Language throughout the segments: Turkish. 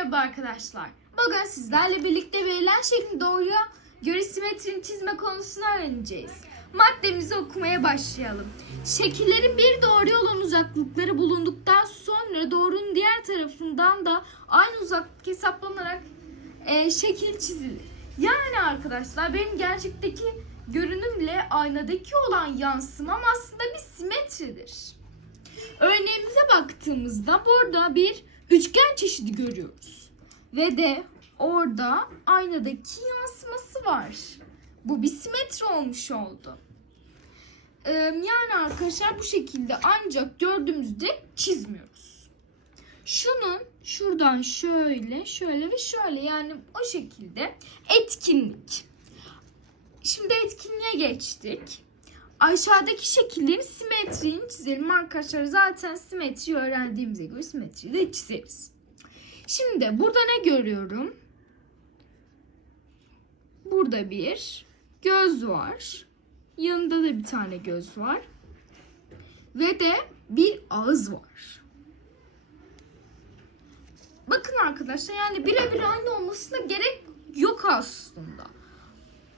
merhaba arkadaşlar. Bugün sizlerle birlikte verilen şeklin doğruya göre simetrini çizme konusunu öğreneceğiz. Maddemizi okumaya başlayalım. Şekillerin bir doğruya olan uzaklıkları bulunduktan sonra doğrunun diğer tarafından da aynı uzaklık hesaplanarak e, şekil çizilir. Yani arkadaşlar benim gerçekteki görünümle aynadaki olan yansımam aslında bir simetridir. Örneğimize baktığımızda burada bir üçgen çeşidi görüyoruz. Ve de orada aynadaki yansıması var. Bu bir simetri olmuş oldu. Yani arkadaşlar bu şekilde ancak gördüğümüzde çizmiyoruz. Şunun şuradan şöyle, şöyle ve şöyle yani o şekilde etkinlik. Şimdi etkinliğe geçtik. Aşağıdaki şekillerin simetriğini çizelim arkadaşlar. Zaten simetriyi öğrendiğimize göre simetriyi de çizeriz. Şimdi burada ne görüyorum? Burada bir göz var. Yanında da bir tane göz var. Ve de bir ağız var. Bakın arkadaşlar yani birebir aynı olmasına gerek yok aslında.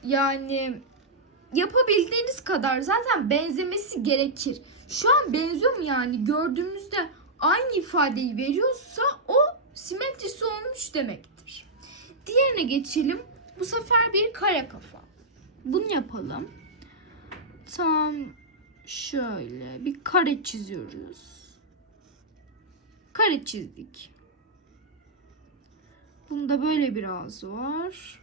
Yani yapabildiğiniz kadar zaten benzemesi gerekir. Şu an benziyor mu yani gördüğümüzde aynı ifadeyi veriyorsa o simetrisi olmuş demektir. Diğerine geçelim. Bu sefer bir kare kafa. Bunu yapalım. Tam şöyle bir kare çiziyoruz. Kare çizdik. Bunda böyle bir ağzı var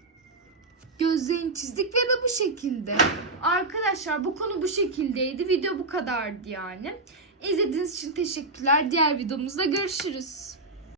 gözlerini çizdik ve de bu şekilde. Arkadaşlar bu konu bu şekildeydi. Video bu kadardı yani. İzlediğiniz için teşekkürler. Diğer videomuzda görüşürüz.